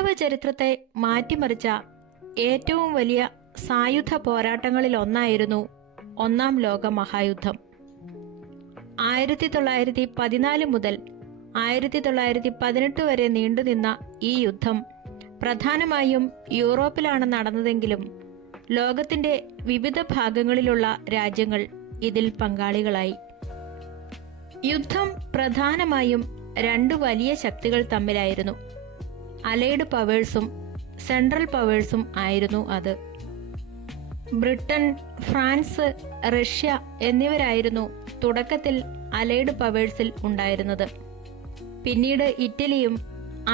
മാനവ ചരിത്രത്തെ മാറ്റിമറിച്ച ഏറ്റവും വലിയ സായുധ പോരാട്ടങ്ങളിലൊന്നായിരുന്നു ഒന്നാം ലോക മഹായുദ്ധം. 1914 മുതൽ 1918 വരെ നീണ്ടുനിന്ന ഈ യുദ്ധം പ്രധാനമായും യൂറോപ്പിലാണ് നടന്നതെങ്കിലും ലോകത്തിന്റെ വിവിധ ഭാഗങ്ങളിലുള്ള രാജ്യങ്ങൾ ഇതിൽ പങ്കാളികളായി. യുദ്ധം പ്രധാനമായും രണ്ട് വലിയ ശക്തികൾ തമ്മിലായിരുന്നു. അലൈഡ് പവേഴ്സും സെൻട്രൽ പവേഴ്സും ആയിരുന്നു അത്. ബ്രിട്ടൻ, ഫ്രാൻസ്, റഷ്യ എന്നിവരായിരുന്നു തുടക്കത്തിൽ അലൈഡ് പവേഴ്സിൽ ഉണ്ടായിരുന്നത്. പിന്നീട് ഇറ്റലിയും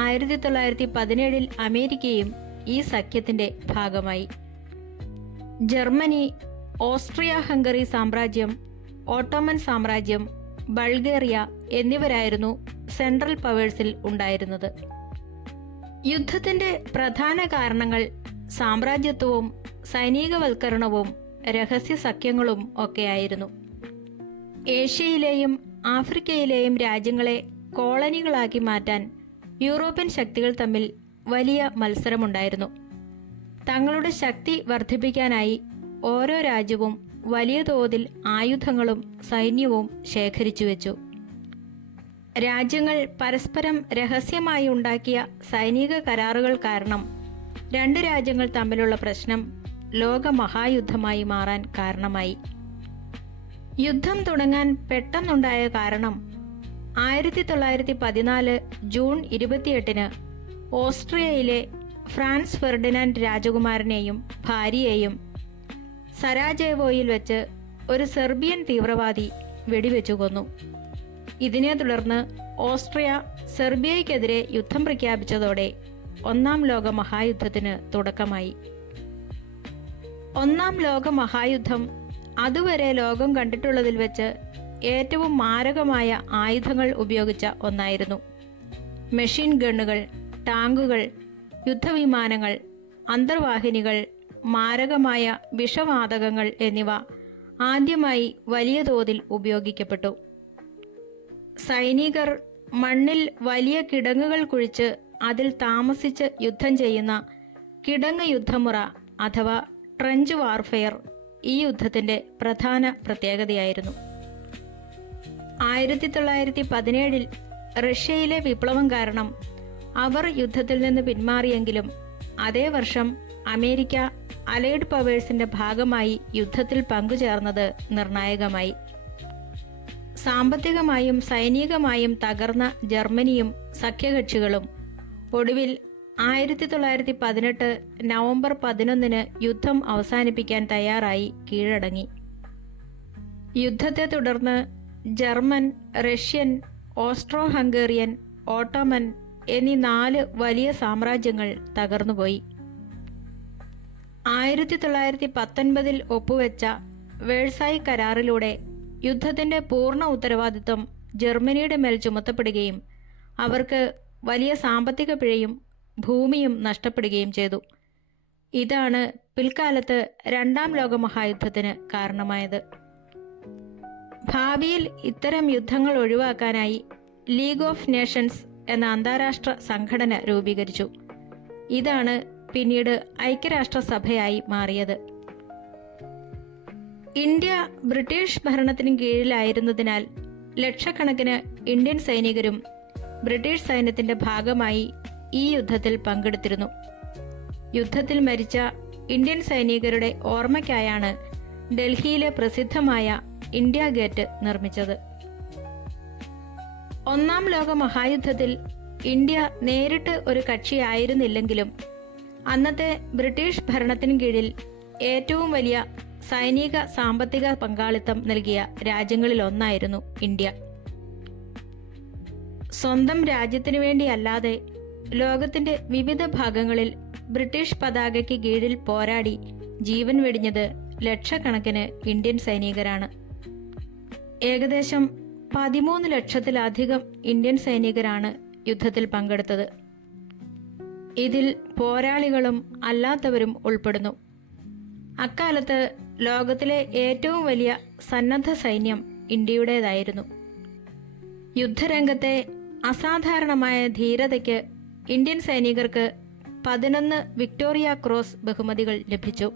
1917 അമേരിക്കയും ഈ സഖ്യത്തിന്റെ ഭാഗമായി. ജർമ്മനി, ഓസ്ട്രിയ ഹംഗറി സാമ്രാജ്യം, ഓട്ടോമൻ സാമ്രാജ്യം, ബൾഗേറിയ എന്നിവരായിരുന്നു സെൻട്രൽ പവേഴ്സിൽ ഉണ്ടായിരുന്നത്. യുദ്ധത്തിന്റെ പ്രധാന കാരണങ്ങൾ സാമ്രാജ്യത്വവും സൈനികവൽക്കരണവും രഹസ്യ സഖ്യങ്ങളും ഒക്കെയായിരുന്നു. ഏഷ്യയിലെയും ആഫ്രിക്കയിലെയും രാജ്യങ്ങളെ കോളനികളാക്കി മാറ്റാൻ യൂറോപ്യൻ ശക്തികൾ തമ്മിൽ വലിയ മത്സരമുണ്ടായിരുന്നു. തങ്ങളുടെ ശക്തി വർദ്ധിപ്പിക്കാനായി ഓരോ രാജ്യവും വലിയ തോതിൽ ആയുധങ്ങളും സൈന്യവും ശേഖരിച്ചു വെച്ചു. രാജ്യങ്ങൾ പരസ്പരം രഹസ്യമായി ഉണ്ടാക്കിയ സൈനിക കരാറുകൾ കാരണം രണ്ട് രാജ്യങ്ങൾ തമ്മിലുള്ള പ്രശ്നം ലോകമഹായുദ്ധമായി മാറാൻ കാരണമായി. യുദ്ധം തുടങ്ങാൻ പെട്ടെന്നുണ്ടായ കാരണം 1914 ജൂൺ 28 ഓസ്ട്രിയയിലെ ഫ്രാൻസ് ഫെർഡിനാൻഡ് രാജകുമാരനെയും ഭാര്യയെയും സരാജേവോയിൽ വെച്ച് ഒരു സെർബിയൻ തീവ്രവാദി വെടിവെച്ചു കൊന്നു. ഇതിനെ തുടർന്ന് ഓസ്ട്രിയ സെർബിയയ്ക്കെതിരെ യുദ്ധം പ്രഖ്യാപിച്ചതോടെ ഒന്നാം ലോക മഹായുദ്ധത്തിന് തുടക്കമായി. ഒന്നാം ലോക മഹായുദ്ധം അതുവരെ ലോകം കണ്ടിട്ടുള്ളതിൽ വെച്ച് ഏറ്റവും മാരകമായ ആയുധങ്ങൾ ഉപയോഗിച്ച ഒന്നായിരുന്നു. മെഷീൻ ഗണ്ണുകൾ, ടാങ്കുകൾ, യുദ്ധവിമാനങ്ങൾ, അന്തർവാഹിനികൾ, മാരകമായ വിഷവാതകങ്ങൾ എന്നിവ ആദ്യമായി വലിയ തോതിൽ ഉപയോഗിക്കപ്പെട്ടു. സൈനികർ മണ്ണിൽ വലിയ കിടങ്ങുകൾ കുഴിച്ച് അതിൽ താമസിച്ച് യുദ്ധം ചെയ്യുന്ന കിടങ്ങ് യുദ്ധമുറ അഥവാ ട്രെഞ്ച് വാർഫെയർ ഈ യുദ്ധത്തിന്റെ പ്രധാന പ്രത്യേകതയായിരുന്നു. 1917 റഷ്യയിലെ വിപ്ലവം കാരണം അവർ യുദ്ധത്തിൽ നിന്ന് പിന്മാറിയെങ്കിലും അതേ വർഷം അമേരിക്ക അലൈഡ് പവേഴ്സിന്റെ ഭാഗമായി യുദ്ധത്തിൽ പങ്കുചേർന്നത് നിർണായകമായി. സാമ്പത്തികമായും സൈനികമായും തകർന്ന ജർമ്മനിയും സഖ്യകക്ഷികളും ഒടുവിൽ 1918 നവംബർ 11 യുദ്ധം അവസാനിപ്പിക്കാൻ തയ്യാറായി കീഴടങ്ങി. യുദ്ധത്തെ തുടർന്ന് German, Russian, Austro Hungarian, Ottoman എന്നീ 4 വലിയ സാമ്രാജ്യങ്ങൾ തകർന്നുപോയി. 1919 ഒപ്പുവെച്ച വേഴ്സായി കരാറിലൂടെ യുദ്ധത്തിന്റെ പൂർണ്ണ ഉത്തരവാദിത്വം ജർമ്മനിയുടെ മേൽ ചുമത്തപ്പെടുകയും അവർക്ക് വലിയ സാമ്പത്തിക പിഴയും ഭൂമിയും നഷ്ടപ്പെടുകയും ചെയ്തു. ഇതാണ് പിൽക്കാലത്ത് രണ്ടാം ലോകമഹായുദ്ധത്തിന് കാരണമായത്. ഭാവിയിൽ ഇത്തരം യുദ്ധങ്ങൾ ഒഴിവാക്കാനായി ലീഗ് ഓഫ് നേഷൻസ് എന്ന അന്താരാഷ്ട്ര സംഘടന രൂപീകരിച്ചു. ഇതാണ് പിന്നീട് ഐക്യരാഷ്ട്രസഭയായി മാറിയത്. ഇന്ത്യ ബ്രിട്ടീഷ് ഭരണത്തിന് കീഴിലായിരുന്നതിനാൽ ലക്ഷക്കണക്കിന് ഇന്ത്യൻ സൈനികരും ബ്രിട്ടീഷ് സൈന്യത്തിന്റെ ഭാഗമായി ഈ യുദ്ധത്തിൽ പങ്കെടുത്തിരുന്നു. യുദ്ധത്തിൽ മരിച്ച ഇന്ത്യൻ സൈനികരുടെ ഓർമ്മയ്ക്കായാണ് ഡൽഹിയിലെ പ്രസിദ്ധമായ ഇന്ത്യ ഗേറ്റ് നിർമ്മിച്ചത്. ഒന്നാം ലോക മഹായുദ്ധത്തിൽ ഇന്ത്യ നേരിട്ട് ഒരു കക്ഷിയായിരുന്നില്ലെങ്കിലും അന്നത്തെ ബ്രിട്ടീഷ് ഭരണത്തിന് കീഴിൽ ഏറ്റവും വലിയ സൈനിക സാമ്പത്തിക പങ്കാളിത്തം നൽകിയ രാജ്യങ്ങളിലൊന്നായിരുന്നു ഇന്ത്യ. സ്വന്തം രാജ്യത്തിനു വേണ്ടിയല്ലാതെ ലോകത്തിന്റെ വിവിധ ഭാഗങ്ങളിൽ ബ്രിട്ടീഷ് പതാകയ്ക്ക് കീഴിൽ പോരാടി ജീവൻ വെടിഞ്ഞത് ലക്ഷക്കണക്കിന് ഇന്ത്യൻ സൈനികരാണ്. ഏകദേശം 13 ലക്ഷത്തിലധികം ഇന്ത്യൻ സൈനികരാണ് യുദ്ധത്തിൽ പങ്കെടുത്തത്. ഇതിൽ പോരാളികളും അല്ലാത്തവരും ഉൾപ്പെടുന്നു. അക്കാലത്ത് ലോകത്തിലെ ഏറ്റവും വലിയ സന്നദ്ധ സൈന്യം ഇന്ത്യയുടേതായിരുന്നു. യുദ്ധരംഗത്തെ അസാധാരണമായ ധീരതയ്ക്ക് ഇന്ത്യൻ സൈനികർക്ക് 11 വിക്ടോറിയ ക്രോസ് ബഹുമതികൾ ലഭിച്ചു.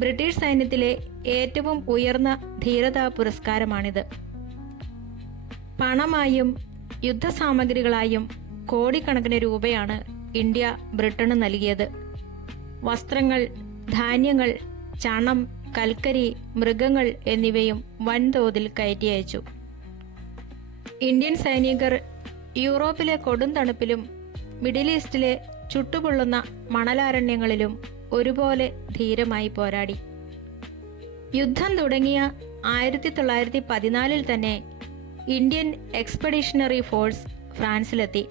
ബ്രിട്ടീഷ് സൈന്യത്തിലെ ഏറ്റവും ഉയർന്ന ധീരതാ പുരസ്കാരമാണിത്. പണമായും യുദ്ധസാമഗ്രികളായും കോടിക്കണക്കിന് രൂപയാണ് ഇന്ത്യ ബ്രിട്ടന് നൽകിയത്. വസ്ത്രങ്ങൾ, ധാന്യങ്ങൾ, ചണം, കൽക്കരി, മൃഗങ്ങൾ എന്നിവയും വൻതോതിൽ കയറ്റി അയച്ചു. ഇന്ത്യൻ സൈനികർ യൂറോപ്പിലെ കൊടും തണുപ്പിലും മിഡിൽ ഈസ്റ്റിലെ ചുട്ടുപൊള്ളുന്ന മണലാരണ്യങ്ങളിലും ഒരുപോലെ ധീരമായി പോരാടി. യുദ്ധം തുടങ്ങിയ 1914 തന്നെ ഇന്ത്യൻ എക്സ്പെഡീഷണറി ഫോഴ്സ് ഫ്രാൻസിലെത്തി.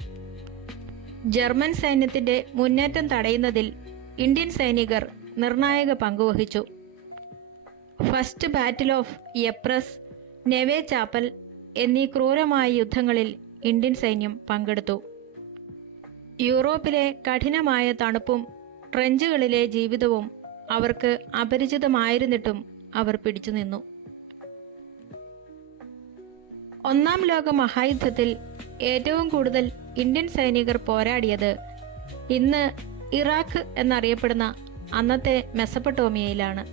ജർമ്മൻ സൈന്യത്തിന്റെ മുന്നേറ്റം തടയുന്നതിൽ ഇന്ത്യൻ സൈനികർ നിർണായക പങ്കുവഹിച്ചു. ഫസ്റ്റ് ബാറ്റിൽ ഓഫ് യപ്രസ്, നെവേ ചാപ്പൽ എന്നീ ക്രൂരമായ യുദ്ധങ്ങളിൽ ഇന്ത്യൻ സൈന്യം പങ്കെടുത്തു. യൂറോപ്പിലെ കഠിനമായ തണുപ്പും ട്രെഞ്ചുകളിലെ ജീവിതവും അവർക്ക് അപരിചിതമായിരുന്നിട്ടും അവർ പിടിച്ചു നിന്നു. ഒന്നാം ലോക മഹായുദ്ധത്തിൽ ഏറ്റവും കൂടുതൽ ഇന്ത്യൻ സൈനികർ പോരാടിയത് ഇന്ന് ഇറാഖ് എന്നറിയപ്പെടുന്ന അന്നത്തെ മെസപ്പൊട്ടോമിയയിലാണ്.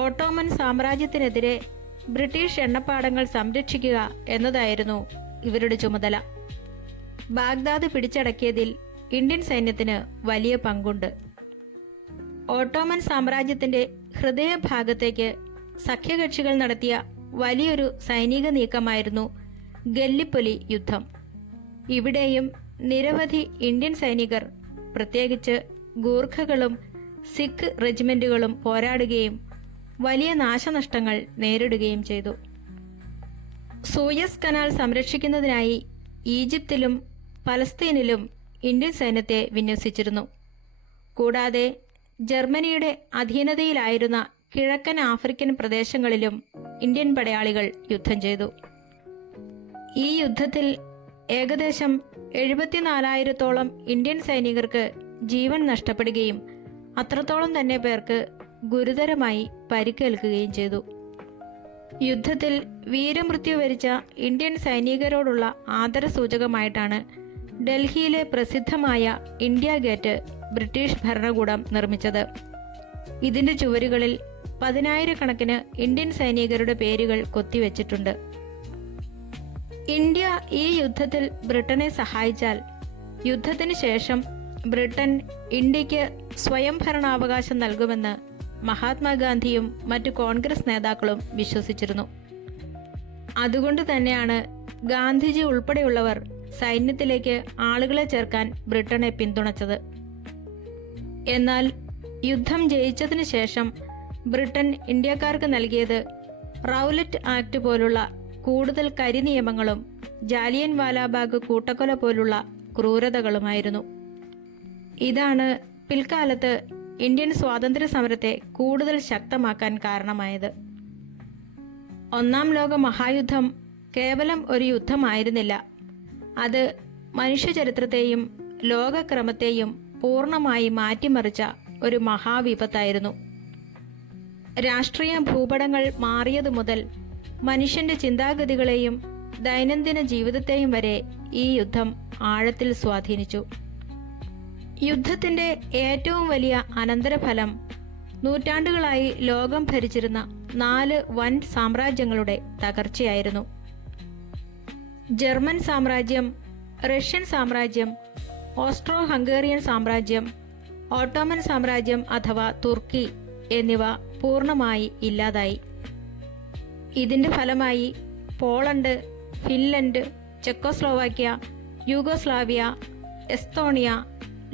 ഓട്ടോമൻ സാമ്രാജ്യത്തിനെതിരെ ബ്രിട്ടീഷ് എണ്ണപ്പാടങ്ങൾ സംരക്ഷിക്കുക എന്നതായിരുന്നു ഇവരുടെ ചുമതല. ബാഗ്ദാദ് പിടിച്ചടക്കിയതിൽ ഇന്ത്യൻ സൈന്യത്തിന് വലിയ പങ്കുണ്ട്. ഓട്ടോമൻ സാമ്രാജ്യത്തിന്റെ ഹൃദയഭാഗത്തേക്ക് സഖ്യകക്ഷികൾ നടത്തിയ വലിയൊരു സൈനിക നീക്കമായിരുന്നു ഗല്ലിപ്പൊലി യുദ്ധം. ഇവിടെയും നിരവധി ഇന്ത്യൻ സൈനികർ, പ്രത്യേകിച്ച് ഗൂർഖകളും സിഖ് റെജിമെന്റുകളും പോരാടുകയും വലിയ നാശനഷ്ടങ്ങൾ നേരിടുകയും ചെയ്തു. സൂയസ് കനാൽ സംരക്ഷിക്കുന്നതിനായി ഈജിപ്തിലും പലസ്തീനിലും ഇന്ത്യൻ സൈന്യത്തെ വിന്യസിച്ചിരുന്നു. കൂടാതെ ജർമ്മനിയുടെ അധീനതയിലായിരുന്ന കിഴക്കൻ ആഫ്രിക്കൻ പ്രദേശങ്ങളിലും ഇന്ത്യൻ പടയാളികൾ യുദ്ധം ചെയ്തു. ഈ യുദ്ധത്തിൽ ഏകദേശം 74,000-ഓളം ഇന്ത്യൻ സൈനികർക്ക് ജീവൻ നഷ്ടപ്പെടുകയും അത്രത്തോളം തന്നെ പേർക്ക് ഗുരുതരമായി പരിക്കേൽക്കുകയും ചെയ്തു. യുദ്ധത്തിൽ വീരമൃത്യു വരിച്ച ഇന്ത്യൻ സൈനികരോടുള്ള ആദരസൂചകമായിട്ടാണ് ഡൽഹിയിലെ പ്രസിദ്ധമായ ഇന്ത്യ ഗേറ്റ് ബ്രിട്ടീഷ് ഭരണകൂടം നിർമ്മിച്ചത്. ഇതിന്റെ ചുവരുകളിൽ 10,000-കണക്കിന് ഇന്ത്യൻ സൈനികരുടെ പേരുകൾ കൊത്തിവെച്ചിട്ടുണ്ട്. ഇന്ത്യ ഈ യുദ്ധത്തിൽ ബ്രിട്ടനെ സഹായിച്ചാൽ യുദ്ധത്തിന് ശേഷം ബ്രിട്ടൻ ഇന്ത്യക്ക് സ്വയംഭരണാവകാശം നൽകുമെന്ന് മഹാത്മാഗാന്ധിയും മറ്റു കോൺഗ്രസ് നേതാക്കളും വിശ്വസിച്ചിരുന്നു. അതുകൊണ്ട് തന്നെയാണ് ഗാന്ധിജി ഉൾപ്പെടെയുള്ളവർ സൈന്യത്തിലേക്ക് ആളുകളെ ചേർക്കാൻ ബ്രിട്ടനെ പിന്തുണച്ചത്. എന്നാൽ യുദ്ധം ജയിച്ചതിനു ശേഷം ബ്രിട്ടൻ ഇന്ത്യക്കാർക്ക് നൽകിയത് റൗലറ്റ് ആക്ട് പോലുള്ള കൂടുതൽ കരിനിയമങ്ങളും ജാലിയൻ വാലാബാഗ് കൂട്ടക്കൊല പോലുള്ള ക്രൂരതകളുമായിരുന്നു. ഇതാണ് പിൽക്കാലത്ത് ഇന്ത്യൻ സ്വാതന്ത്ര്യ സമരത്തെ കൂടുതൽ ശക്തമാക്കാൻ കാരണമായത്. ഒന്നാം ലോക മഹായുദ്ധം കേവലം ഒരു യുദ്ധമായിരുന്നില്ല. അത് മനുഷ്യചരിത്രത്തെയും ലോകക്രമത്തെയും പൂർണ്ണമായി മാറ്റിമറിച്ച ഒരു മഹാവിപത്തായിരുന്നു. രാഷ്ട്രീയ ഭൂപടങ്ങൾ മാറിയതു മുതൽ മനുഷ്യന്റെ ചിന്താഗതികളെയും ദൈനംദിന ജീവിതത്തെയും വരെ ഈ യുദ്ധം ആഴത്തിൽ സ്വാധീനിച്ചു. യുദ്ധത്തിന്റെ ഏറ്റവും വലിയ അനന്തരഫലം നൂറ്റാണ്ടുകളായി ലോകം ഭരിച്ചിരുന്ന 4 വൻ സാമ്രാജ്യങ്ങളുടെ തകർച്ചയായിരുന്നു. ജർമ്മൻ സാമ്രാജ്യം, റഷ്യൻ സാമ്രാജ്യം, ഓസ്ട്രോ ഹംഗേറിയൻ സാമ്രാജ്യം, ഓട്ടോമൻ സാമ്രാജ്യം അഥവാ തുർക്കി എന്നിവ പൂർണ്ണമായി ഇല്ലാതായി. ഇതിന്റെ ഫലമായി Poland, Finland, Czechoslovakia, Yugoslavia, Estonia,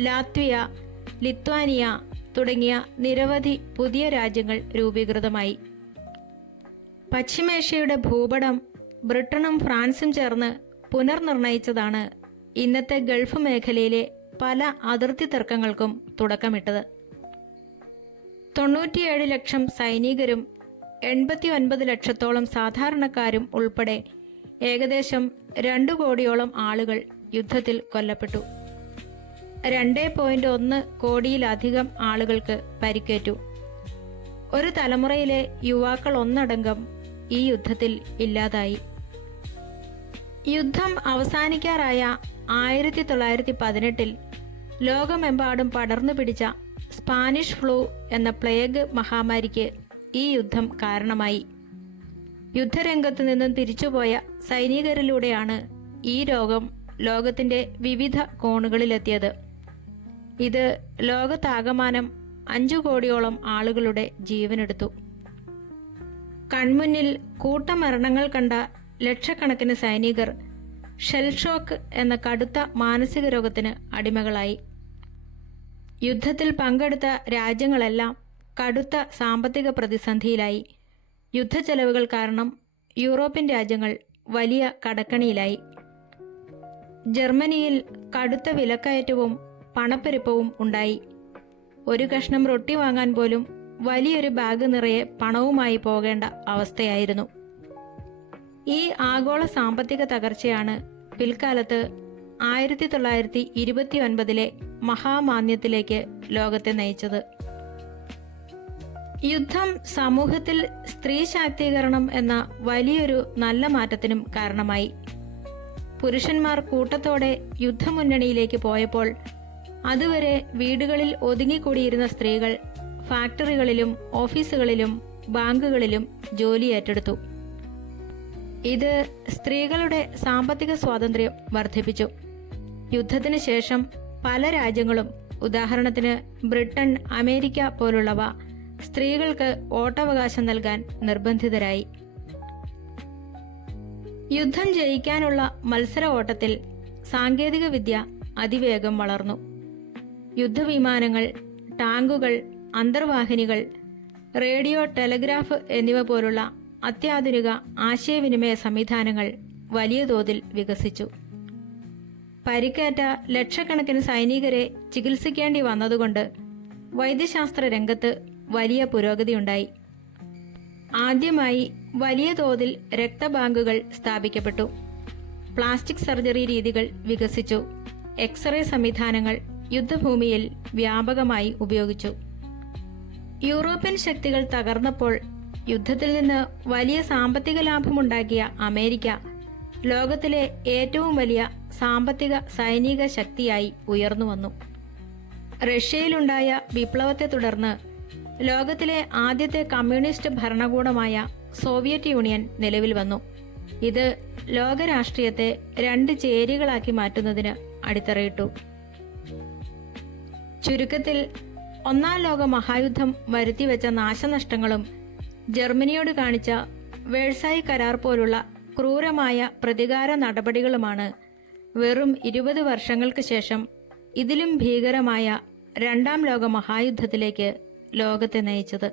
Latvia, Lithuania തുടങ്ങിയ നിരവധി പുതിയ രാജ്യങ്ങൾ രൂപീകൃതമായി. പശ്ചിമേഷ്യയുടെ ഭൂപടം ബ്രിട്ടനും ഫ്രാൻസും ചേർന്ന് പുനർനിർണയിച്ചതാണ് ഇന്നത്തെ ഗൾഫ് മേഖലയിലെ പല അതിർത്തി തർക്കങ്ങൾക്കും തുടക്കമിട്ടത്. 97 ലക്ഷം സൈനികരും 89 ലക്ഷത്തോളം സാധാരണക്കാരും ഉൾപ്പെടെ ഏകദേശം 2 കോടിയോളം ആളുകൾ യുദ്ധത്തിൽ കൊല്ലപ്പെട്ടു. 2.1 കോടിയിലധികം ആളുകൾക്ക് പരിക്കേറ്റു. ഒരു തലമുറയിലെ യുവാക്കൾ ഒന്നടങ്കം ഈ യുദ്ധത്തിൽ ഇല്ലാതായി. യുദ്ധം അവസാനിക്കാറായ 1918-ൽ ലോകമെമ്പാടും പടർന്നു പിടിച്ച സ്പാനിഷ് ഫ്ലൂ എന്ന പ്ലേഗ് മഹാമാരിക്ക് ഈ യുദ്ധം കാരണമായി. യുദ്ധരംഗത്തു നിന്നും തിരിച്ചുപോയ സൈനികരിലൂടെയാണ് ഈ രോഗം ലോകത്തിൻ്റെ വിവിധ കോണുകളിലെത്തിയത്. ഇത് ലോകത്താകമാനം 5 കോടിയോളം ആളുകളുടെ ജീവനെടുത്തു. കൺമുന്നിൽ കൂട്ടമരണങ്ങൾ കണ്ട ലക്ഷക്കണക്കിന് സൈനികർ ഷെൽ ഷോക്ക് എന്ന കടുത്ത മാനസിക രോഗത്തിന് അടിമകളായി. യുദ്ധത്തിൽ പങ്കെടുത്ത രാജ്യങ്ങളെല്ലാം കടുത്ത സാമ്പത്തിക പ്രതിസന്ധിയിലായി. യുദ്ധച്ചെലവുകൾ കാരണം യൂറോപ്യൻ രാജ്യങ്ങൾ വലിയ കടക്കണിയിലായി. ജർമ്മനിയിൽ കടുത്ത വിലക്കയറ്റവും പണപ്പെരുപ്പവും ഉണ്ടായി. ഒരു കഷ്ണം റൊട്ടി വാങ്ങാൻ പോലും വലിയൊരു ബാഗ് നിറയെ പണവുമായി പോകേണ്ട അവസ്ഥയായിരുന്നു. ഈ ആഗോള സാമ്പത്തിക തകർച്ചയാണ് പിൽക്കാലത്ത് 1929 മഹാമാന്ദ്യത്തിലേക്ക് ലോകത്തെ നയിച്ചത്. യുദ്ധം സമൂഹത്തിൽ സ്ത്രീ ശാക്തീകരണം എന്ന വലിയൊരു നല്ല മാറ്റത്തിനും കാരണമായി. പുരുഷന്മാർ കൂട്ടത്തോടെ യുദ്ധമുന്നണിയിലേക്ക് പോയപ്പോൾ അതുവരെ വീടുകളിൽ ഒതുങ്ങിക്കൂടിയിരുന്ന സ്ത്രീകൾ ഫാക്ടറികളിലും ഓഫീസുകളിലും ബാങ്കുകളിലും ജോലി ഏറ്റെടുത്തു. ഇത് സ്ത്രീകളുടെ സാമ്പത്തിക സ്വാതന്ത്ര്യം വർദ്ധിപ്പിച്ചു. യുദ്ധത്തിന് ശേഷം പല രാജ്യങ്ങളും, ഉദാഹരണത്തിന് ബ്രിട്ടൻ, അമേരിക്ക പോലുള്ളവ, സ്ത്രീകൾക്ക് വോട്ടവകാശം നൽകാൻ നിർബന്ധിതരായി. യുദ്ധം ജയിക്കാനുള്ള മത്സര ഓട്ടത്തിൽ സാങ്കേതിക വിദ്യ അതിവേഗം വളർന്നു. യുദ്ധവിമാനങ്ങൾ, ടാങ്കുകൾ, അന്തർവാഹിനികൾ, റേഡിയോ, ടെലഗ്രാഫ് എന്നിവ പോലുള്ള അത്യാധുനിക ആശയവിനിമയ സംവിധാനങ്ങൾ വലിയ തോതിൽ വികസിച്ചു. പരിക്കേറ്റ ലക്ഷക്കണക്കിന് സൈനികരെ ചികിത്സിക്കേണ്ടി വന്നതുകൊണ്ട് വൈദ്യശാസ്ത്ര രംഗത്ത് വലിയ പുരോഗതിയുണ്ടായി. ആദ്യമായി വലിയ തോതിൽ രക്തബാങ്കുകൾ സ്ഥാപിക്കപ്പെട്ടു. പ്ലാസ്റ്റിക് സർജറി രീതികൾ വികസിച്ചു. എക്സ്റേ സംവിധാനങ്ങൾ യുദ്ധഭൂമിയിൽ വ്യാപകമായി ഉപയോഗിച്ചു. യൂറോപ്യൻ ശക്തികൾ തകർന്നപ്പോൾ യുദ്ധത്തിൽ നിന്ന് വലിയ സാമ്പത്തിക ലാഭമുണ്ടാക്കിയ അമേരിക്ക ലോകത്തിലെ ഏറ്റവും വലിയ സാമ്പത്തിക സൈനിക ശക്തിയായി ഉയർന്നു വന്നു. റഷ്യയിലുണ്ടായ വിപ്ലവത്തെ തുടർന്ന് ലോകത്തിലെ ആദ്യത്തെ കമ്മ്യൂണിസ്റ്റ് ഭരണകൂടമായ സോവിയറ്റ് യൂണിയൻ നിലവിൽ വന്നു. ഇത് ലോകരാഷ്ട്രീയത്തെ 2 ചേരികളാക്കി മാറ്റുന്നതിന് അടിത്തറയിട്ടു. ചുരുക്കത്തിൽ, ഒന്നാം ലോക മഹായുദ്ധം വരുത്തിവെച്ച നാശനഷ്ടങ്ങളും ജർമ്മനിയോട് കാണിച്ച വേഴ്സായി കരാർ പോലുള്ള ക്രൂരമായ പ്രതികാര നടപടികളുമാണ് വെറും 20 വർഷങ്ങൾക്ക് ശേഷം ഇതിലും ഭീകരമായ 2ാം ലോക മഹായുദ്ധത്തിലേക്ക് ലോകത്തെ നയിച്ചത്.